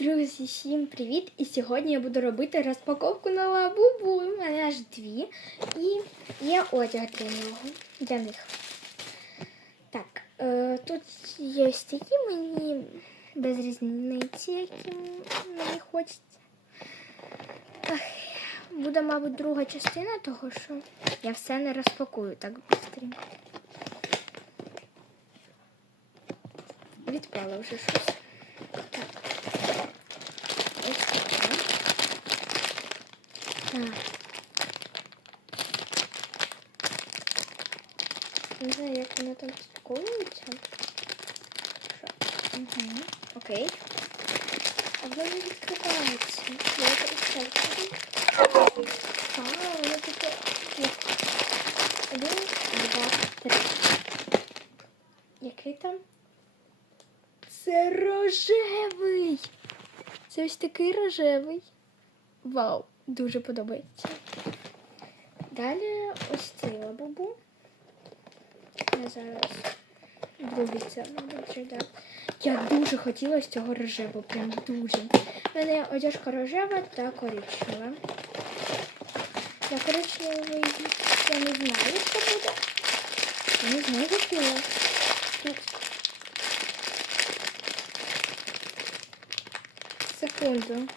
Друзі, всім привіт! І сьогодні я буду робити розпаковку на лабубу. У мене аж дві. І є одяг для нього, для них. Так, е, тут є такі мені без різниці, які мені хочеться. Ах, буде, мабуть, друга частина, того що я все не розпакую так швидко. Відпало вже щось. Так. Ось таке. Так. Не знаю, як воно там спаковується. Угу. Окей. А воно не відкривається. Я представляю. А, воно таке. Один, два, три. Який там? Це рожевий. Це ось такий рожевий. Вау, дуже подобається. Далі ось цей лабубу. Я зараз дивіться, да. Я дуже хотіла з цього рожевого, прям дуже. У мене одяжка рожева та коричнева. Я коричневий, я не знаю, що буде. Я не знаю, його. Секунду.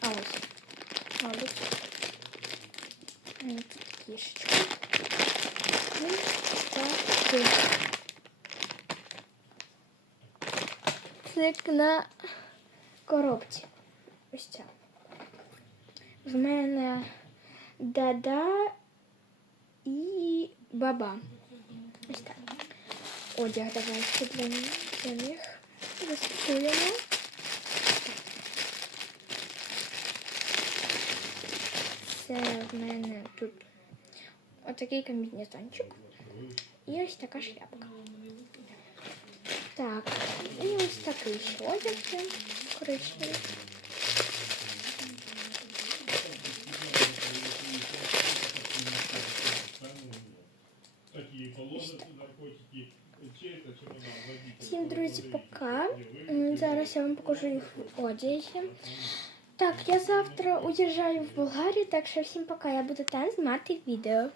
А ось. Мабуть. Так. Це на коробці. Ось ця. В мене дада і баба. Ось так. Одяг давайте для них. Розпакуємо. Це в мене тут отакий комбінезончик і ось така шляпка. Так, і ось такий одяг коричневий. Всім друзі, пока. Зараз я вам покажу їх в одязі. Так, я завтра уїжджаю в Болгарію, так що всім пока. Я буду там знімати відео.